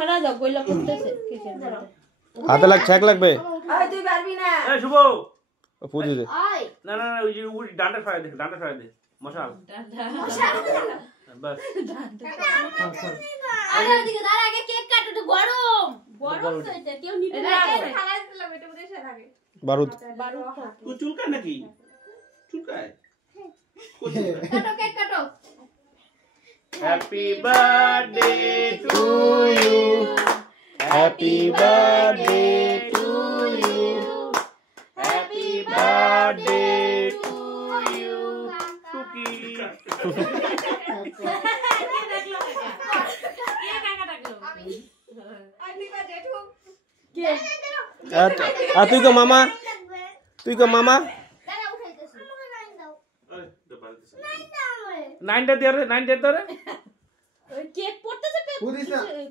সরা দাও গইলা পড়তেছে কিসের হাতে লাগ ছ্যাক লাগবে আয় তুই পারবি না এই শুভ পুজি দে না না ওই যে উপরে ডান্ডা ফেলে দে মশাল বাস আরে ওদিকে দাঁড়া আগে কেক কাটো তো গরম তো এটা কেউ নিতে না খালাই দিলাম এটা বুঝে রাখে বারুদ তুই চুলকায় নাকি চুলকায় কাটো কেক কাটো happy birthday to you happy birthday to you happy birthday to you টুকি আর তুই কো মামা নাইনটা দিয়ে নাইনটা ধরে কেক পড়তেছে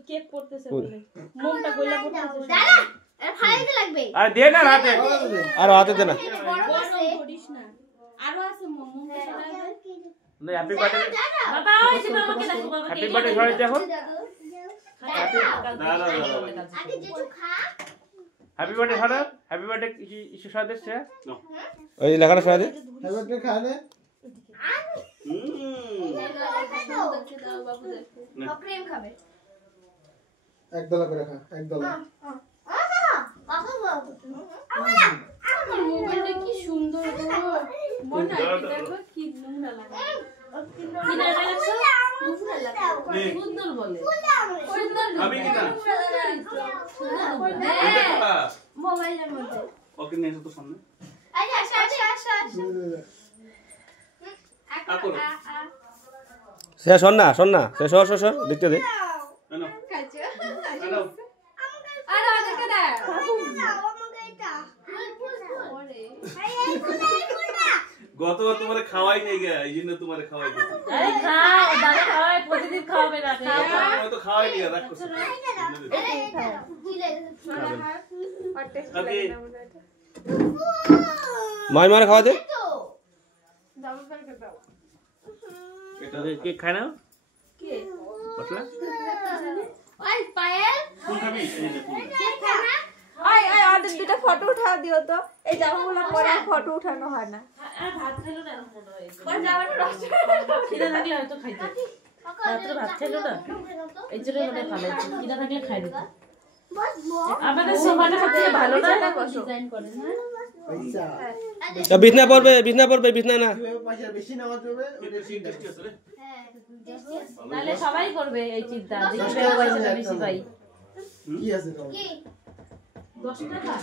কেক পড়তেছে বলে মোমটা গইলা পড়তেছে দাঁড়া এর ফালাইতে লাগবে আর দে না হাতে আর হাতে দে না গরম করিস না আরো আছে মোমটা সরাই দে না হ্যাপি বার্থডে বাবা ওই যে মামাকে দেখো বাবা হ্যাপি বার্থডে সরাই দেখো আগে যেটু খা হ্যাপি বার্থডে সরা হ্যাপি বার্থডে ইসু সদস্য ওই লেখাটা সরাই দে হ্যাপি বার্থডে খালে ক্রিম খাবে এক দলা করে খা এক দলা মোবাইলটা কি সুন্দর মনে দেখো কি নোংরা লাগে সুন্দর বলে আমি কি না মোবাইলের মধ্যে ওকে নিয়ে এসো তো সামনে আচ্ছা শেষ হন না শোন না শেষ হর দেখতে দে না আরে ওদেরকে দে গত তোমার খাওয়াই নেই গে এই জন্য তোমার খাওয়াই দিছি আরে খাও দাদা খাওয়াই প্রতিদিন খাওয়াবে না তোমার তো খাওয়াই নিয়ে রাখো মার খাওয়া দে এটা কে খায় না কে পটলা ওই পায়েল কোন খাবি কে খায় না ওই ওদের দুটো ফটো উঠা দিও তো এই জামাগুলো পরে ফটো উঠানো হয় না আর ভাত খেলো না মনে হয় পরে জামাটা নষ্ট খিদে লাগলে হয়তো খাইতে রাত্রে ভাত খেলো না এই জন্য মনে ফালাইছে খিদে থাকলে খাই দিত আমাদের সোফাটা সবথেকে ভালো না ডিজাইন করে না পয়সা বিছনা পড়বে বিছনা না পয়সা বেশি নেওয়া যাবে এটা সিন টেস্টি আছে রে তাহলে সবাই করবে এই চিন্তা দেখবে পয়সাটা বেশি পাই কি আছে তো 10 টাকা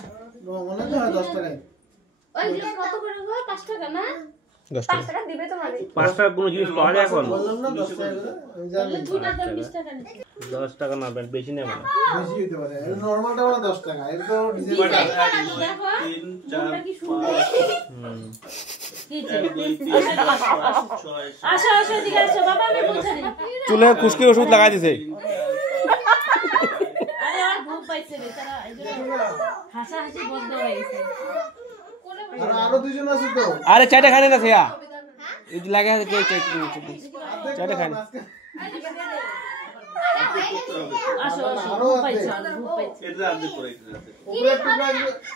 মনে তো হয় 10 টাকায় ওইগুলো কত করে গো 5 টাকা না 10 টাকা 5 টাকা দিবে তোমারে 5 টাকা কোনো জিনিস পাওয়া যায় এখন বললাম না 10 টাকা আমি জানি তাহলে দুইটার দাম 20 টাকা নিচ্ছে 10 টাকা না বেশি নেব না বেশি হতে পারে নরমালটা হলো 10 টাকা এর তো ডিজাইন দেখো 3 4 কি সুন্দর কি আসো এদিকে আসো বাবা আমি বুঝানি চুলে খুশকি ওষুধ লাগাই দিছে আরে আর ঘুম পাইছে বেচারা এইজন্য হাসাহাসি বন্ধ হয়ে গেছে আর আরো দুজন আছে তো আরে চাইটা খানে না সেয়া এই লাগে আছে চাইটা খানে আসো ঘুম পাইছে ঘুম পাইছে এটা আদে করে এটা উপরে টুকরা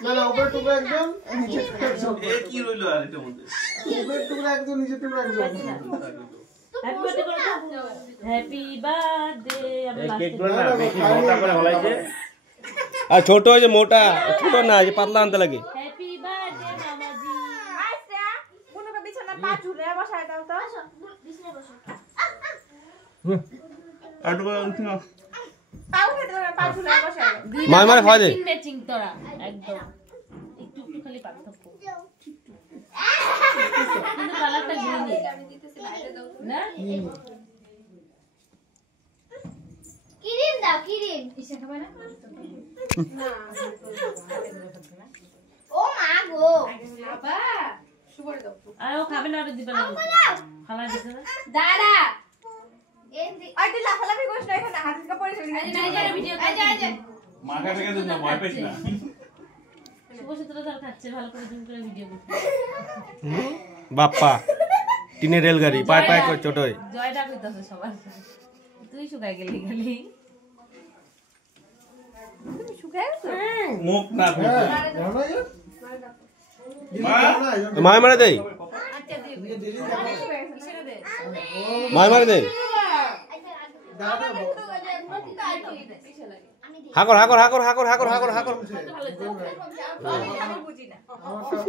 না উপরে টুকরা একজন নিচে এ কি রইলো আর এটা মধ্যে উপরে টুকরা একজন নিচে টুকরা একজন হ্যাপি বার্থডে আমি কেক গুলো না বেশি মোটা করে হলাইছে আর ছোট হয়েছে মোটা ছোট না যে পাতলা আনতে লাগে হ্যাপি বার্থডে মামাজি আচ্ছা কোনটা বিছানা পা ঝুলে বসায় দাও তো বিছানায় বসো আর তো উঠি না পা উঠে দাও পা ঝুলে বসায় মার খাওয়া দে ম্যাচিং তোরা একদম একটু খালি পার্থক্য কিন্তু কালারটা গ্রিন আমি দিতেছি বাইরে দাও না কিরিম দাও কিরিম ইসে খাবে না ও মা গো বাবা সুবর দাও আর ও খাবে না আর দিবে না খালা দিছে না দাদা আর তুই লাফালাফি করিস না এখানে হাত থেকে পড়ে যাবি এই ভিডিও এই মাথা থেকে তো না ভয় পাইছ না শুভসূত্র ধর খাচ্ছে ভালো করে জুম করে ভিডিও করতে বাপ্পা টিনের রেলগাড়ি পায় পায় করে ছোট হয় জয়টা কইতাছে সবার তুই শুকাই গেলি খালি শুকায় গেছে? মুখ না হ্যাঁ জানো না ये মায় মারে দেই মায় মারে দেই হাকর হাকর হাকর হাকর হাকর হাকর হাকর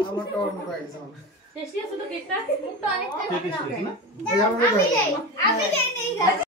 আমার টাওয়ার মুখে গেছে টেস্টি আছে তো কেকটা? এই আমার